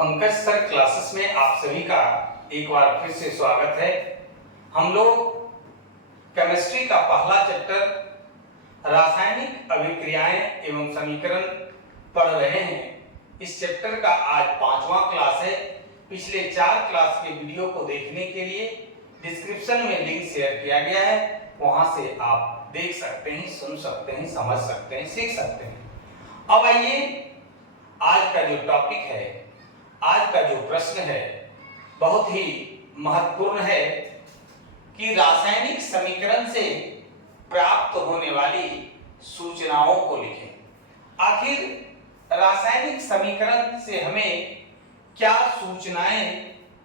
Pankaj sir classes में आप सभी का एक बार फिर से स्वागत है। हम लोग केमिस्ट्री का पहला चैप्टर रासायनिक अभिक्रियाएं एवं समीकरण पढ़ रहे हैं। इस चैप्टर का आज 5वां क्लास है। पिछले 4 क्लास के वीडियो को देखने के लिए डिस्क्रिप्शन में लिंक शेयर किया गया है, वहां से आप देख सकते हैं, सुन सकते हैं, समझ सकते हैं, सीख सकते हैं। अब आइए आज का जो टॉपिक है, आज का जो प्रश्न है बहुत ही महत्वपूर्ण है कि रासायनिक समीकरण से प्राप्त होने वाली सूचनाओं को लिखें। आखिर रासायनिक समीकरण से हमें क्या सूचनाएं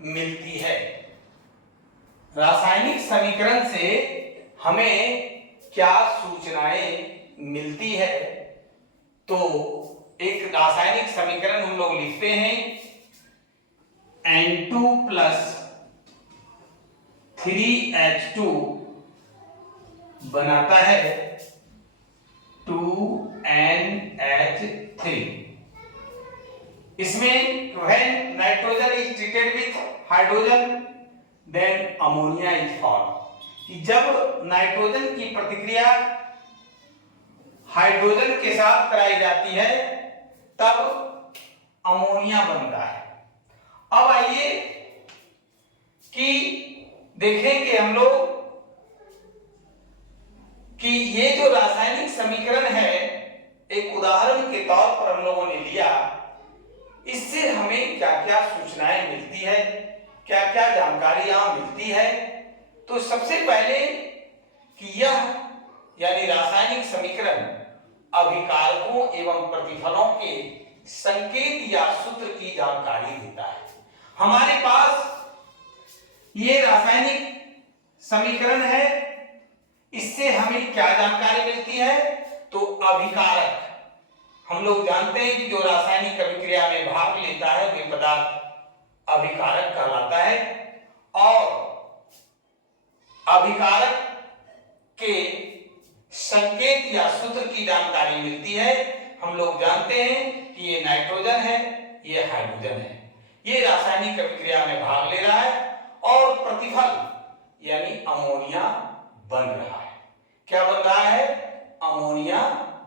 मिलती है? रासायनिक समीकरण से हमें क्या सूचनाएं मिलती है? तो एक रासायनिक समीकरण हम लोग लिखते हैं N2 प्लस 3H2 बनाता है 2NH3। इसमें when nitrogen is treated with hydrogen then ammonia is form. कि जब नाइट्रोजन की प्रतिक्रिया हाइड्रोजन के साथ कराई जाती है तब अमोनिया बनता है। अब आइए कि देखेंगे हम लोग कि ये जो रासायनिक समीकरण है, एक उदाहरण के तौर पर हम लोगों ने लिया, इससे हमें क्या क्या सूचनाएं मिलती है, क्या क्या जानकारियां मिलती है। तो सबसे पहले कि यह यानी रासायनिक समीकरण अभिकारकों एवं प्रतिफलों के संकेत या सूत्र की जानकारी देता है। हमारे पास ये रासायनिक समीकरण है, इससे हमें क्या जानकारी मिलती है? तो अभिकारक, हम लोग जानते हैं कि जो रासायनिक अभिक्रिया में भाग लेता है वे पदार्थ अभिकारक कहलाता है, और अभिकारक के संकेत या सूत्र की जानकारी मिलती है। हम लोग जानते हैं कि ये नाइट्रोजन है, ये हाइड्रोजन है, ये रासायनिक अभिक्रिया में भाग ले रहा है और प्रतिफल यानी अमोनिया बन रहा है। क्या बन रहा है? अमोनिया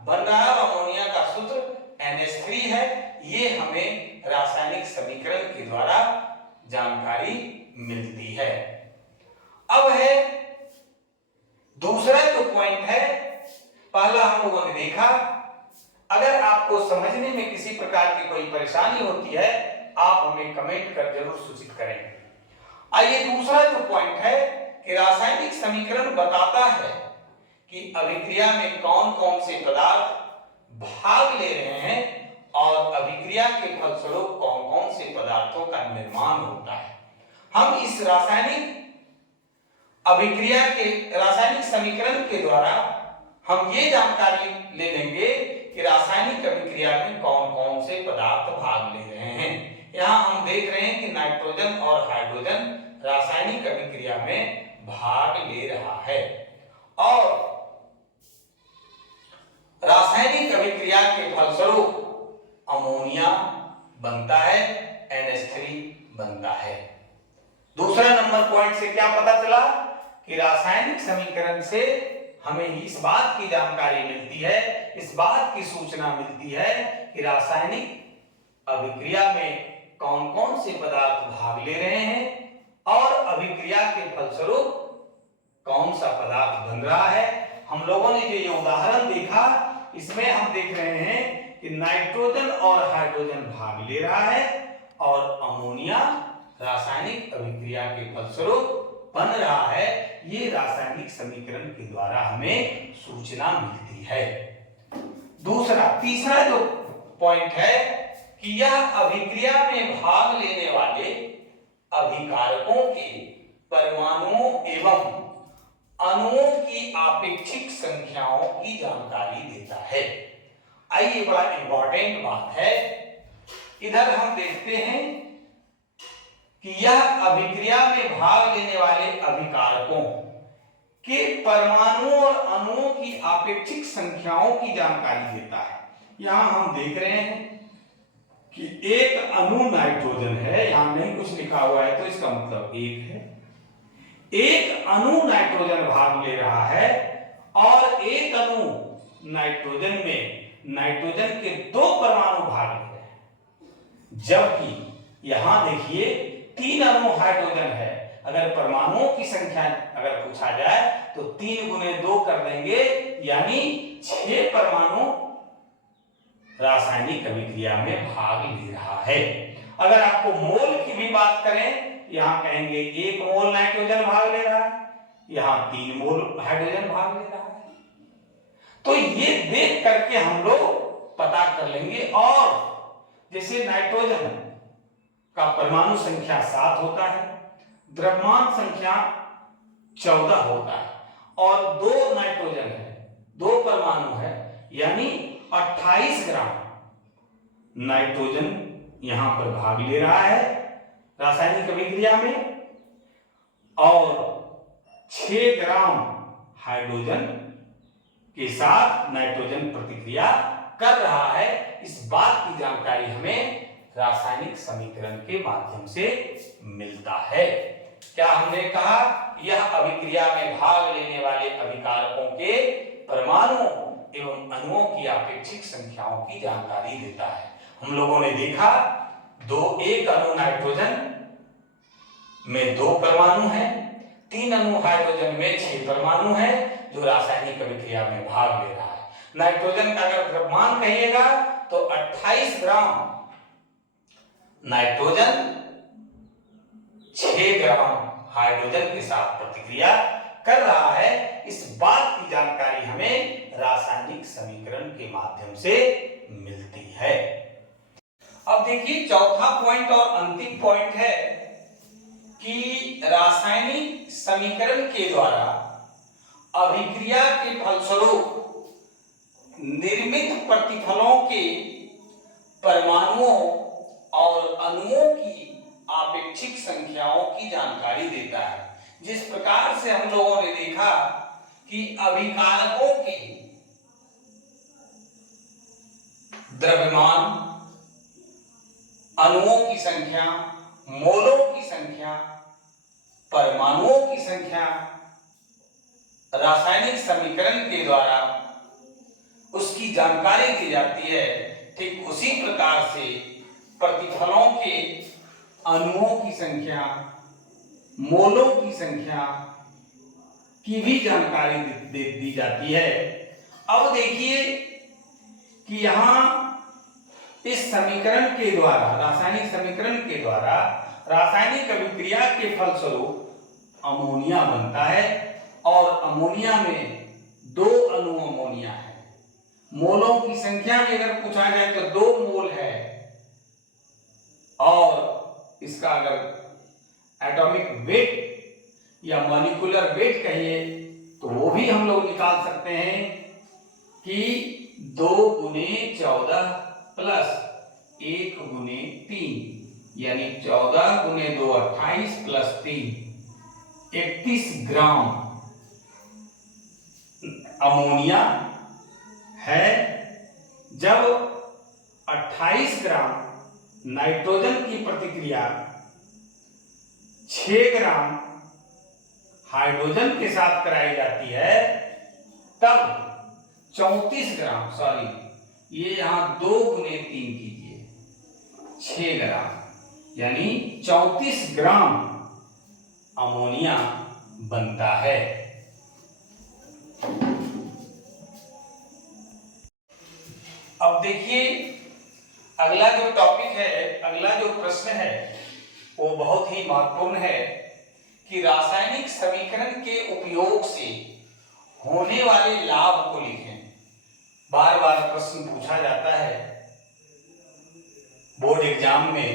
बन रहा है। अमोनिया का सूत्र NH3 है। ये हमें रासायनिक समीकरण के द्वारा जानकारी मिलती है। अब है दूसरा जो पॉइंट है, पहला हम लोगों ने देखा, अगर आपको समझने में किसी प्रकार की कोई परेशानी होती है आप हमें कमेंट कर जरूर सूचित करें। आइए दूसरा जो पॉइंट है कि रासायनिक समीकरण बताता है कि अभिक्रिया में कौन कौन से पदार्थ भाग ले रहे हैं और अभिक्रिया के फलस्वरूप कौन कौन से पदार्थों का निर्माण होता है। हम इस रासायनिक अभिक्रिया के रासायनिक समीकरण के द्वारा हम ये जानकारी ले लेंगे कि रासायनिक अभिक्रिया में कौन कौन से पदार्थ भाग ले रहे हैं। यहाँ हम देख रहे हैं कि नाइट्रोजन और हाइड्रोजन रासायनिक अभिक्रिया में भाग ले रहा है, और रासायनिक अभिक्रिया के फलस्वरूप अमोनिया बनता है, NH3 बनता है। दूसरा नंबर पॉइंट से क्या पता चला कि रासायनिक समीकरण से हमें इस बात की जानकारी मिलती है, इस बात की सूचना मिलती है कि रासायनिक अभिक्रिया में कौन कौन से पदार्थ भाग ले रहे हैं और अभिक्रिया के फलस्वरूप कौन सा पदार्थ बन रहा है। हम लोगों ने जो ये उदाहरण देखा, इसमें हम देख रहे हैं कि नाइट्रोजन और हाइड्रोजन भाग ले रहा है और अमोनिया रासायनिक अभिक्रिया के फलस्वरूप बन रहा है। ये रासायनिक समीकरण के द्वारा हमें सूचना मिलती है। तीसरा जो पॉइंट है कि यह अभिक्रिया में भाग लेने वाले अभिकारकों के परमाणुओं एवं अणुओं की आपेक्षिक संख्याओं की जानकारी देता है। आइए, बड़ा इंपॉर्टेंट बात है, इधर हम देखते हैं कि यह अभिक्रिया में भाग लेने वाले अभिकारकों के परमाणुओं और अणुओं की आपेक्षिक संख्याओं की जानकारी देता है। यहां हम देख रहे हैं कि एक अणु नाइट्रोजन है, यहां नहीं कुछ लिखा हुआ है तो इसका मतलब एक है, एक अणु नाइट्रोजन भाग ले रहा है और एक अणु नाइट्रोजन में नाइट्रोजन के 2 परमाणु भाग ले रहे हैं, जबकि यहां देखिए 3 अणु हाइड्रोजन है। अगर परमाणुओं की संख्या अगर पूछा जाए तो 3 गुने 2 कर देंगे, यानी 6 परमाणु रासायनिक अभिक्रिया में भाग ले रहा है। अगर आपको मोल की भी बात करें, यहां कहेंगे 1 मोल नाइट्रोजन भाग ले रहा है, यहां 3 मोल हाइड्रोजन भाग ले रहा है। तो ये देख करके हम लोग पता कर लेंगे। और जैसे नाइट्रोजन का परमाणु संख्या 7 होता है, द्रव्यमान संख्या 14 होता है, और 2 नाइट्रोजन है, 2 परमाणु है, यानी 28 ग्राम नाइट्रोजन यहां पर भाग ले रहा है रासायनिक अभिक्रिया में, और 6 ग्राम हाइड्रोजन के साथ नाइट्रोजन प्रतिक्रिया कर रहा है। इस बात की जानकारी हमें रासायनिक समीकरण के माध्यम से मिलता है। क्या हमने कहा? यह अभिक्रिया में भाग लेने वाले अभिकारकों के परमाणुओं एवं अणुओं की आपेक्षिक संख्याओं की जानकारी देता है। हम लोगों ने देखा एक अणु नाइट्रोजन में 2 परमाणु हैं, 3 अणु हाइड्रोजन में 6 परमाणु हैं जो रासायनिक अभिक्रिया में भाग ले रहा है। नाइट्रोजन का अगर द्रव्यमान कहिएगा तो 28 ग्राम नाइट्रोजन 6 ग्राम हाइड्रोजन के साथ प्रतिक्रिया कर रहा है। इस बात की जानकारी हमें रासायनिक समीकरण के माध्यम से मिलती है। अब देखिए चौथा पॉइंट और अंतिम पॉइंट है कि रासायनिक समीकरण के द्वारा अभिक्रिया के फलस्वरूप निर्मित प्रतिफलों के परमाणुओं और अणुओं की आपेक्षिक संख्याओं की जानकारी देता है। जिस प्रकार से हम लोगों ने देखा कि अभिकारकों के द्रव्यमान, अणुओं की संख्या, मोलों की संख्या, परमाणुओं की संख्या रासायनिक समीकरण के द्वारा उसकी जानकारी दी जाती है, ठीक उसी प्रकार से प्रतिफलों के अणुओं की संख्या, मोलों की संख्या की भी जानकारी दी जाती है। अब देखिए कि यहां इस समीकरण के द्वारा, रासायनिक समीकरण के द्वारा रासायनिक अभिक्रिया के फलस्वरूप अमोनिया बनता है, और अमोनिया में 2 अणु अमोनिया है। मोलों की संख्या में अगर पूछा जाए तो 2 मोल है, और इसका अगर एटॉमिक वेट या मॉलिक्यूलर वेट कहिए तो वो भी हम लोग निकाल सकते हैं कि 2 गुने 14 प्लस 1 गुने 3, यानी 14 गुने 2 28 प्लस 3 31 ग्राम अमोनिया है, जब 28 ग्राम नाइट्रोजन की प्रतिक्रिया 6 ग्राम हाइड्रोजन के साथ कराई जाती है, तब 34 ग्राम, सॉरी ये यहां 2 गुने 3 कीजिए, 6 ग्राम, यानी 34 ग्राम अमोनिया बनता है। अब देखिए अगला जो टॉपिक है, अगला जो प्रश्न है वो बहुत ही महत्वपूर्ण है कि रासायनिक समीकरण के उपयोग से होने वाले लाभ को लिखें। बार बार प्रश्न पूछा जाता है बोर्ड एग्जाम में,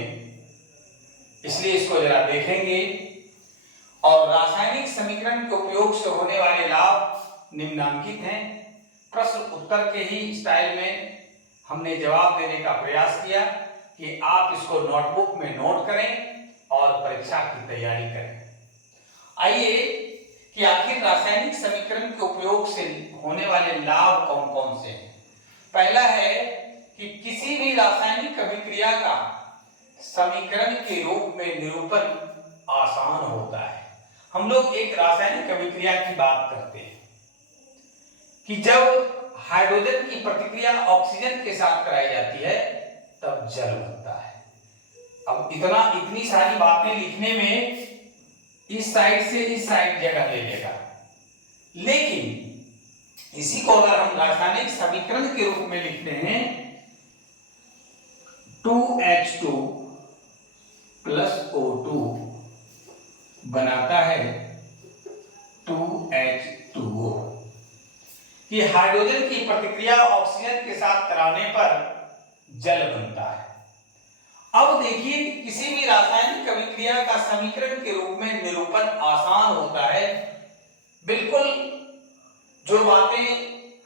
इसलिए इसको जरा देखेंगे। और रासायनिक समीकरण के उपयोग से होने वाले लाभ निम्नांकित हैं। प्रश्न उत्तर के ही स्टाइल में हमने जवाब देने का प्रयास किया कि आप इसको नोटबुक में नोट करें और परीक्षा की तैयारी करें। आइए कि आखिर रासायनिक समीकरण के उपयोग से होने वाले लाभ कौन कौन से हैं। पहला है कि किसी भी रासायनिक अभिक्रिया का समीकरण के रूप में निरूपण आसान होता है। हम लोग एक रासायनिक अभिक्रिया की बात करते हैं कि जब हाइड्रोजन की प्रतिक्रिया ऑक्सीजन के साथ कराई जाती है तब जल बनता है। अब इतनी सारी बातें लिखने में इस साइड से इस साइड जगह ले लेगा, लेकिन इसी को अगर हम रासायनिक समीकरण के रूप में लिखते हैं 2H2 प्लस O2 बनाता है 2H2O, कि हाइड्रोजन की प्रतिक्रिया ऑक्सीजन के साथ कराने पर जल बनता है। अब देखिए कि किसी भी रासायनिक अभिक्रिया का समीकरण के रूप में निरूपण आसान होता है। बिल्कुल जो बातें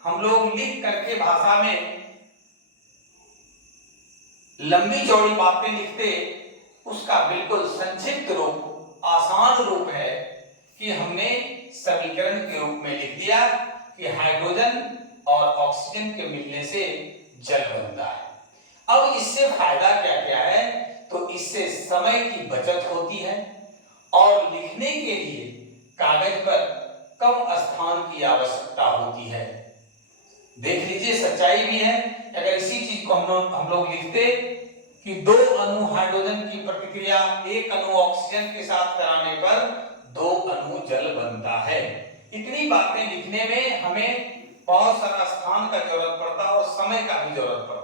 हम लोग लिख करके भाषा में लंबी चौड़ी बातें लिखते, उसका बिल्कुल संक्षिप्त रूप, आसान रूप है कि हमने समीकरण के रूप में लिख दिया कि हाइड्रोजन और ऑक्सीजन के मिलने से जल बनता है। अब इससे फायदा क्या क्या है? तो इससे समय की बचत होती है और लिखने के लिए कागज पर कम स्थान की आवश्यकता होती है। देख लीजिए, सच्चाई भी है। अगर इसी चीज को हम लोग लिखते कि 2 अणु हाइड्रोजन की प्रतिक्रिया 1 अणु ऑक्सीजन के साथ कराने पर 2 अणु जल बनता है, इतनी बातें लिखने में हमें बहुत सारा स्थान का जरूरत पड़ता और समय का भी जरूरत पड़ता।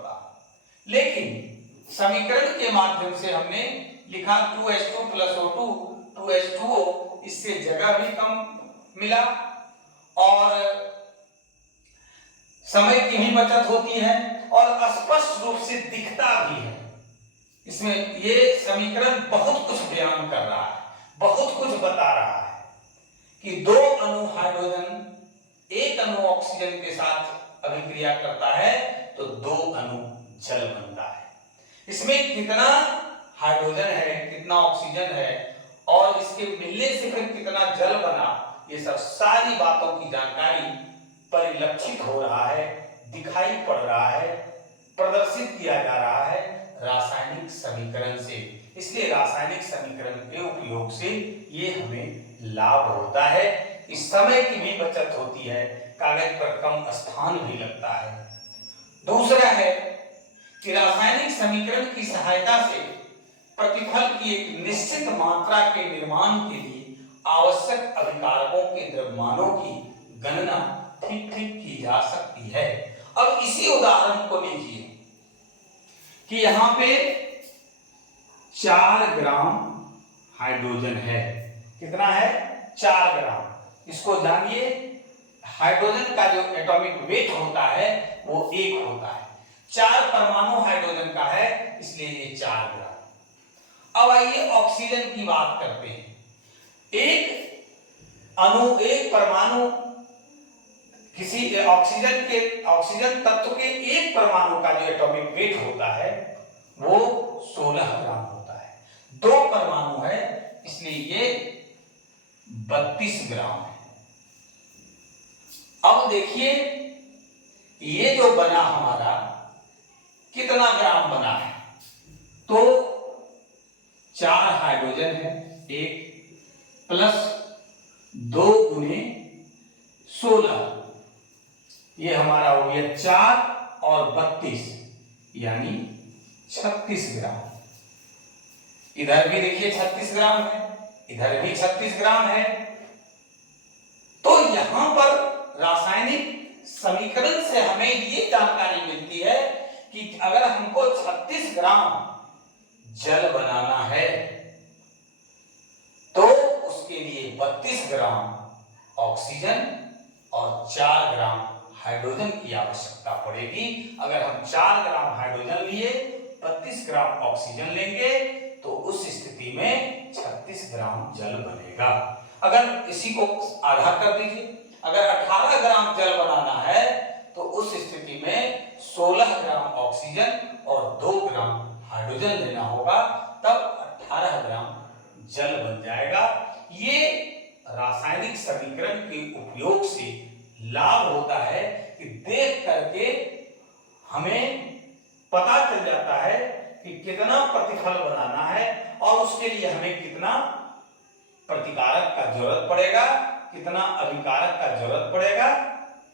लेकिन समीकरण के माध्यम से हमने लिखा 2H2 प्लस O2 2H2O, इससे जगह भी कम मिला और समय की भी बचत होती है और स्पष्ट रूप से दिखता भी है। इसमें ये समीकरण बहुत कुछ बयान कर रहा है, बहुत कुछ बता रहा है कि 2 अणु हाइड्रोजन 1 अणु ऑक्सीजन के साथ अभिक्रिया करता है तो 2 अणु जल बनता है। इसमें कितना हाइड्रोजन है, कितना ऑक्सीजन है और इसके मिलने से फिर कितना जल बना, ये सब सारी बातों की जानकारी परिलक्षित हो रहा है, दिखाई पड़ रहा है, प्रदर्शित किया जा रहा है रासायनिक समीकरण से। इसलिए रासायनिक समीकरण के उपयोग से ये हमें लाभ होता है, इस समय की भी बचत होती है, कागज पर कम स्थान भी लगता है। दूसरा है कि रासायनिक समीकरण की सहायता से प्रतिफल की एक निश्चित मात्रा के निर्माण के लिए आवश्यक अभिकारकों के द्रव्यमानों की गणना ठीक की जा सकती है। अब इसी उदाहरण को लीजिए कि यहां पे 4 ग्राम हाइड्रोजन है। कितना है? 4 ग्राम। इसको जानिए, हाइड्रोजन का जो एटॉमिक वेट होता है वो 1 होता है। 4 परमाणु हाइड्रोजन का है, इसलिए ये 4 ग्राम। अब आइए ऑक्सीजन की बात करते हैं। एक अणु, एक परमाणु किसी ऑक्सीजन तत्व के एक परमाणु का जो एटॉमिक वेट होता है वो 16 ग्राम होता है। 2 परमाणु है, इसलिए ये 32 ग्राम है। अब देखिए ये जो बना हमारा कितना ग्राम बना है? तो 4 हाइड्रोजन है, 1 प्लस 2 गुने 16, ये हमारा हो गया 4 और 32 यानी 36 ग्राम। इधर भी देखिए 36 ग्राम है, इधर भी 36 ग्राम है। तो यहां पर रासायनिक समीकरण से हमें ये जानकारी मिलती है कि अगर हमको 36 ग्राम जल बनाना है तो उसके लिए 32 ग्राम ऑक्सीजन और 4 ग्राम हाइड्रोजन की आवश्यकता पड़ेगी। अगर हम 4 ग्राम हाइड्रोजन लिए, 32 ग्राम ऑक्सीजन लेंगे तो उस स्थिति में 36 ग्राम जल बनेगा। अगर इसी को आधा कर दीजिए, अगर 18 ग्राम जल बनाना है तो उस स्थिति में 16 ग्राम ऑक्सीजन और 2 ग्राम हाइड्रोजन लेना होगा, तब 18 ग्राम जल बन जाएगा। ये रासायनिक समीकरण के उपयोग से लाभ होता है कि देख करके हमें उसके लिए हमें कितना प्रतिकारक का जरूरत पड़ेगा, कितना अभिकारक का जरूरत पड़ेगा,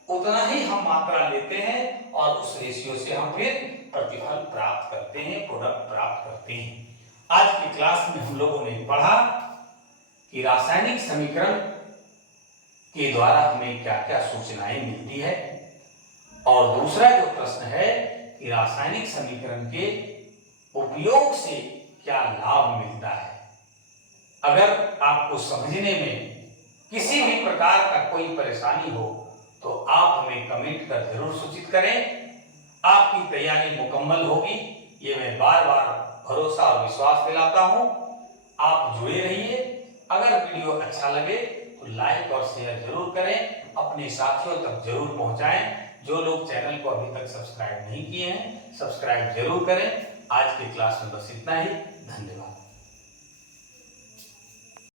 उतना ही हम मात्रा लेते हैं और उस रेशियो से हम फिर प्रतिफल प्राप्त करते हैं, प्रोडक्ट प्राप्त करते हैं। आज की क्लास में हम लोगों ने पढ़ा कि रासायनिक समीकरण के द्वारा हमें क्या क्या सूचनाएं मिलती है, और दूसरा जो प्रश्न है कि रासायनिक समीकरण के उपयोग से क्या लाभ मिलता है। अगर आपको समझने में किसी भी प्रकार का कोई परेशानी हो तो आप हमें कमेंट कर जरूर सूचित करें। आपकी तैयारी मुकम्मल होगी, ये मैं बार बार भरोसा और विश्वास दिलाता हूं। आप जुड़े रहिए। अगर वीडियो अच्छा लगे तो लाइक और शेयर जरूर करें, अपने साथियों तक जरूर पहुंचाएं। जो लोग चैनल को अभी तक सब्सक्राइब नहीं किए हैं, सब्सक्राइब जरूर करें। आज की क्लास में बस इतना ही। धन्यवाद।